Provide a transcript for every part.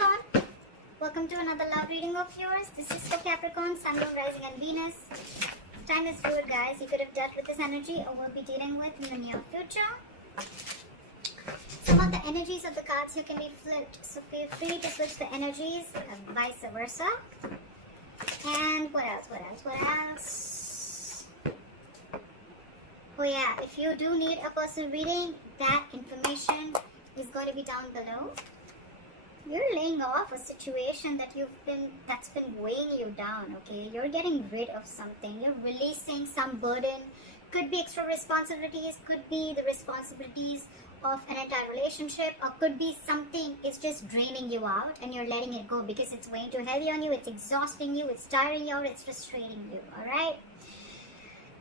Capricorn, welcome to another love reading of yours. This is for Capricorn, Sun, Moon, Rising and Venus. Time is fluid, guys. You could have dealt with this energy or will be dealing with in the near future. Some of the energies of the cards here can be flipped, so feel free to switch the energies and vice versa. And what else? Oh yeah, if you do need a personal reading, that information is going to be down below. You're laying off a situation that's been weighing you down, okay? You're getting rid of something. You're releasing some burden. Could be extra responsibilities, could be the responsibilities of an entire relationship, or could be something is just draining you out and you're letting it go because it's weighing too heavy on you, it's exhausting you, it's tiring you out, it's frustrating you, alright?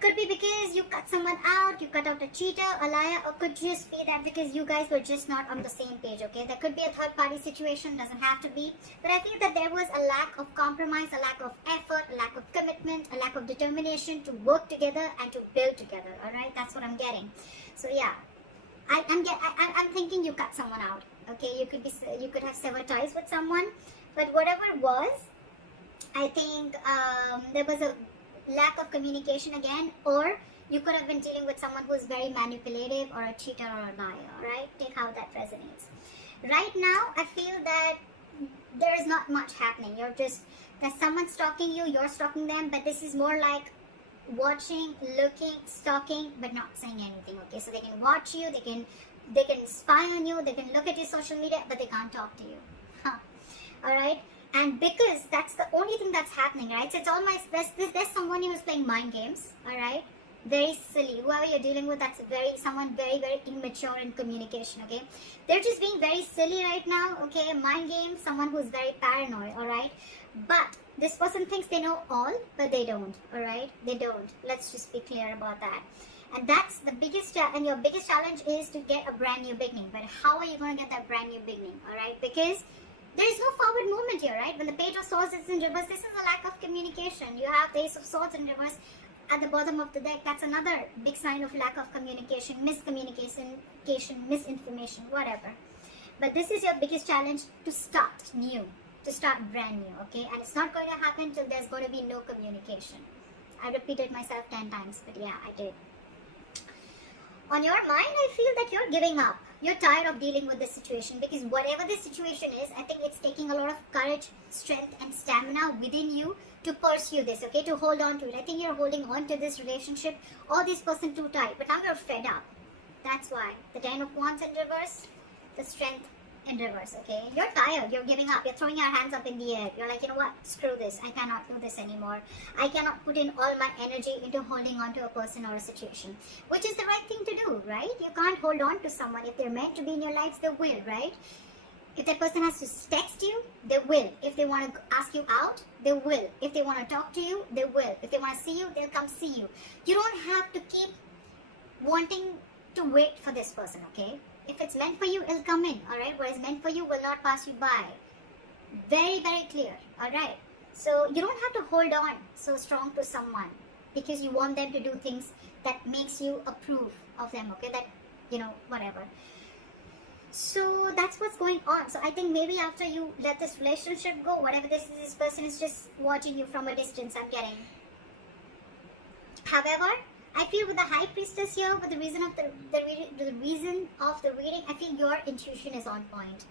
Could be because you cut someone out, you cut out a cheater, a liar, or could just be that because you guys were just not on the same page, okay? There could be a third party situation, doesn't have to be. But I feel that there was a lack of compromise, a lack of effort, a lack of commitment, a lack of determination to work together and to build together, alright? That's what I'm getting. So yeah, I'm thinking you cut someone out, okay? You could have severed ties with someone, but whatever it was, I think there was a lack of communication again, or you could have been dealing with someone who is very manipulative or a cheater or a liar, right? Take how that resonates. Right now, I feel that there is not much happening. There's someone stalking you, you're stalking them, but this is more like watching, looking, stalking, but not saying anything, okay? So they can watch you, they can spy on you, they can look at your social media, but they can't talk to you. Alright? And because that's the only thing that's happening, right? So it's all there's someone who's playing mind games, alright? Very silly. Whoever you're dealing with, that's someone very, very immature in communication, okay? They're just being very silly right now, okay? Mind games, someone who's very paranoid, alright? But this person thinks they know all, but they don't, alright? They don't. Let's just be clear about that. And that's the biggest, and your biggest challenge is to get a brand new beginning. But how are you going to get that brand new beginning, alright? Because there is no forward movement here, right? When the Page of Swords is in reverse, this is a lack of communication. You have the Ace of Swords in reverse at the bottom of the deck. That's another big sign of lack of communication, miscommunication, misinformation, whatever. But this is your biggest challenge, to start new, to start brand new, okay? And it's not going to happen till there's going to be no communication. I repeated myself 10 times, but yeah, I did. On your mind, I feel that you're giving up. You're tired of dealing with this situation, because whatever this situation is, I think it's taking a lot of courage, strength and stamina within you to pursue this, okay, to hold on to it. I think you're holding on to this relationship or this person too tight, but now you're fed up. That's why. The 10 of Wands in reverse, the Strength in reverse, okay? You're tired, you're giving up, you're throwing your hands up in the air. You're like, you know what, screw this, I cannot do this anymore. I cannot put in all my energy into holding on to a person or a situation, which is the right thing to do, right? You can't hold on to someone. If they're meant to be in your lives, they will, right? If that person has to text you, they will. If they want to ask you out, they will. If they want to talk to you, they will. If they want to see you, they'll come see you. You don't have to keep wanting to wait for this person, okay? If it's meant for you, it'll come in, alright? What is meant for you will not pass you by. Very, very clear, alright? So you don't have to hold on so strong to someone because you want them to do things that makes you approve of them, okay? That, you know, whatever. So that's what's going on. So I think maybe after you let this relationship go, whatever this person is just watching you from a distance, I'm getting. However, I feel with the High Priestess here, with the reason of the reason of the reading, I feel your intuition is on point.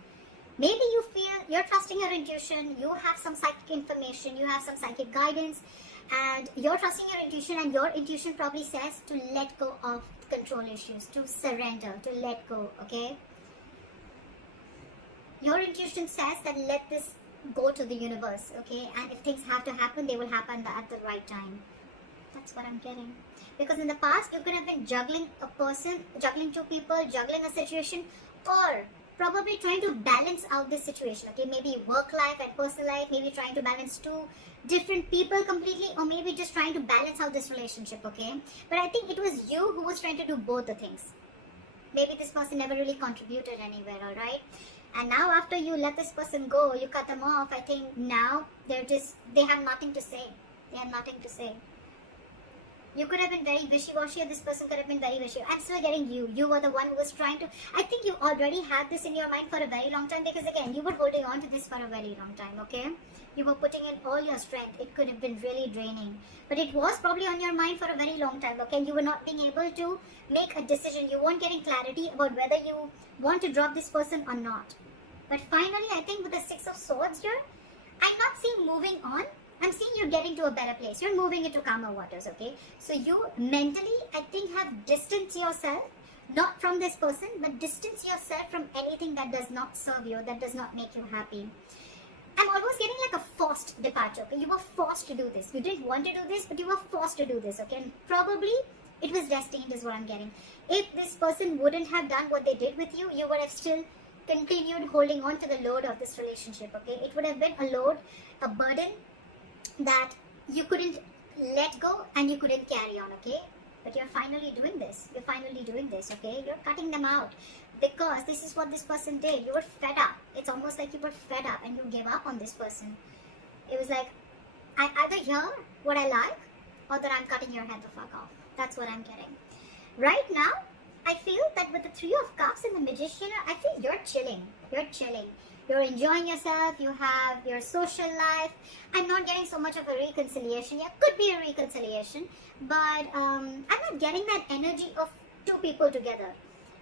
Maybe you feel you're trusting your intuition, you have some psychic information, you have some psychic guidance, and you're trusting your intuition, and your intuition probably says to let go of control issues, to surrender, to let go, okay? Your intuition says that let this go to the universe, okay? And if things have to happen, they will happen at the right time. That's what I'm getting. Because in the past, you could have been juggling a person, juggling two people, juggling a situation, or probably trying to balance out this situation, okay? Maybe work life and personal life, maybe trying to balance two different people completely, or maybe just trying to balance out this relationship, okay? But I think it was you who was trying to do both the things. Maybe this person never really contributed anywhere, alright? And now after you let this person go, you cut them off, I think now they have nothing to say. They have nothing to say. You could have been very wishy-washy, or this person could have been very wishy. I'm still getting you. You were the one who was trying to... I think you already had this in your mind for a very long time, because again, you were holding on to this for a very long time, okay? You were putting in all your strength. It could have been really draining. But it was probably on your mind for a very long time, okay? You were not being able to make a decision. You weren't getting clarity about whether you want to drop this person or not. But finally, I think with the Six of Swords here, I'm not seeing moving on. I'm seeing you're getting to a better place. You're moving into calmer waters, okay? So you mentally, I think, have distanced yourself, not from this person, but distance yourself from anything that does not serve you, that does not make you happy. I'm almost getting like a forced departure, okay? You were forced to do this. You didn't want to do this, but you were forced to do this, okay? And probably it was destined is what I'm getting. If this person wouldn't have done what they did with you, you would have still continued holding on to the load of this relationship, okay? It would have been a load, a burden that you couldn't let go and you couldn't carry on, okay? But you're finally doing this. You're finally doing this, okay? You're cutting them out because this is what this person did. You were fed up. It's almost like you were fed up and you gave up on this person. It was like, I either hear what I like or that I'm cutting your head the fuck off. That's what I'm getting. Right now, I feel that with the Three of Cups and the Magician, I feel you're chilling. You're chilling. You're enjoying yourself. You have your social life. I'm not getting so much of a reconciliation. Yeah, could be a reconciliation. But I'm not getting that energy of two people together.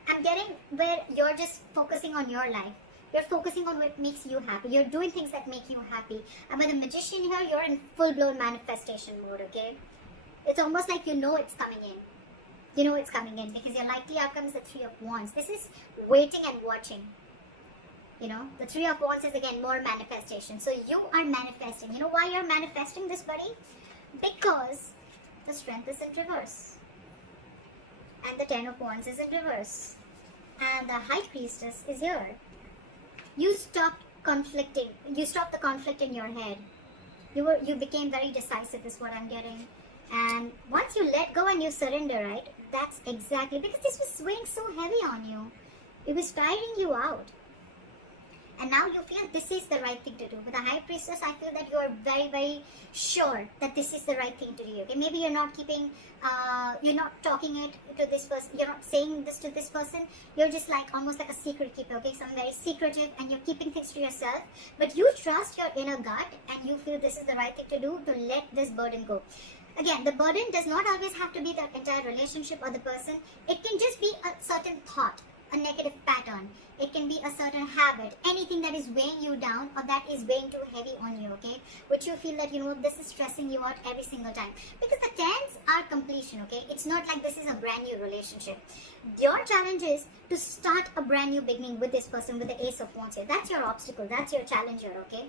I'm getting where you're just focusing on your life. You're focusing on what makes you happy. You're doing things that make you happy. And with the Magician here, you're in full-blown manifestation mode, okay? It's almost like you know it's coming in. You know it's coming in because your likely outcome is the Three of Wands. This is waiting and watching. You know, the Three of Wands is again more manifestation. So you are manifesting. You know why you're manifesting this, buddy? Because the Strength is in reverse. And the Ten of Wands is in reverse. And the High Priestess is here. You stopped conflicting. You stopped the conflict in your head. You became very decisive is what I'm getting. And once you let go and you surrender, right? That's exactly, because this was weighing so heavy on you. It was tiring you out. And now you feel this is the right thing to do. With the High Priestess, I feel that you are very, very sure that this is the right thing to do. Okay? Maybe you're not keeping, you're not talking it to this person. You're not saying this to this person. You're just like almost like a secret keeper. Okay, something very secretive, and you're keeping things to yourself. But you trust your inner gut, and you feel this is the right thing to do to let this burden go. Again, the burden does not always have to be the entire relationship or the person. It can just be a certain thought, a negative pattern. It can be a certain habit, anything that is weighing you down or that is weighing too heavy on you, okay? Which you feel that, you know, this is stressing you out every single time. Because the tens are completion, okay? It's not like this is a brand new relationship. Your challenge is to start a brand new beginning with this person, with the Ace of Wands here. That's your obstacle. That's your challenge here, okay?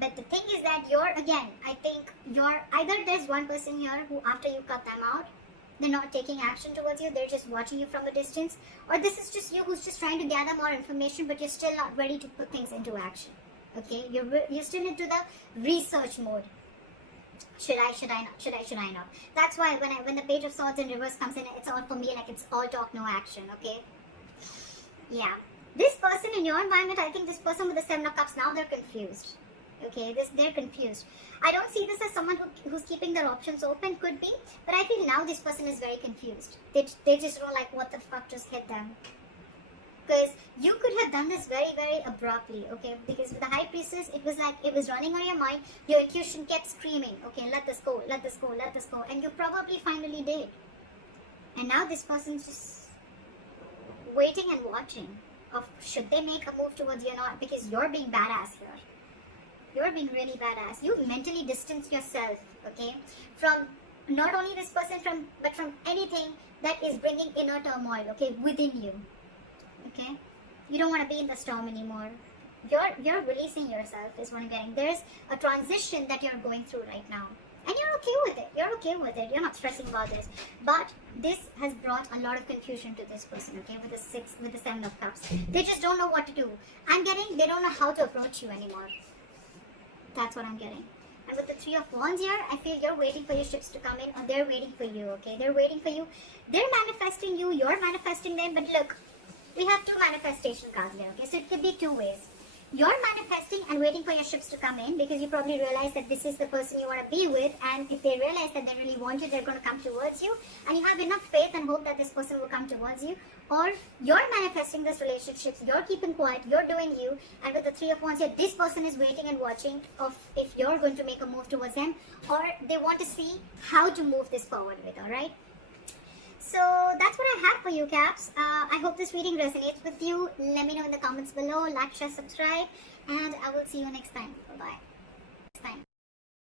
But the thing is that you're, again, I think you're, either there's one person here who after you cut them out, they're not taking action towards you, they're just watching you from a distance, or this is just you who's just trying to gather more information, but you're still not ready to put things into action, okay? You're still into the research mode. Should I not? That's why when the Page of Swords in reverse comes in, it's all for me, like it's all talk, no action, okay? Yeah. This person in your environment, I think this person with the Seven of Cups, now they're confused. Okay, they're confused. I don't see this as someone who's keeping their options open, could be, but I feel now this person is very confused. They just don't like what the fuck just hit them. Because you could have done this very, very abruptly, okay? Because with the High Priestess, it was like, it was running on your mind. Your intuition kept screaming, okay, let this go, let this go, let this go. And you probably finally did. And now this person's just waiting and watching of should they make a move towards you or not, because you're being badass here. You're being really badass. You mentally distance yourself, okay, from not only this person, but from anything that is bringing inner turmoil, okay, within you, okay. You don't want to be in the storm anymore. You're releasing yourself is what I'm getting. There's a transition that you're going through right now, and you're okay with it. You're okay with it. You're not stressing about this. But this has brought a lot of confusion to this person, okay, with the Seven of Cups. They just don't know what to do. I'm getting they don't know how to approach you anymore. That's what I'm getting. And with the Three of Wands here, I feel you're waiting for your ships to come in, or they're waiting for you, okay? They're waiting for you. They're manifesting you, you're manifesting them. But look, we have two manifestation cards here, okay? So it could be two ways. you're manifesting and waiting for your ships to come in, because you probably realize that this is the person you want to be with, and if they realize that they really want you, they're going to come towards you, and you have enough faith and hope that this person will come towards you. Or you're manifesting this relationship, you're keeping quiet, you're doing you, and with the Three of Wands here, this person is waiting and watching of if you're going to make a move towards them, or they want to see how to move this forward with, alright? So that's what I have for you, Caps. I hope this reading resonates with you. Let me know in the comments below. Like, share, subscribe, and I will see you next time. Bye-bye.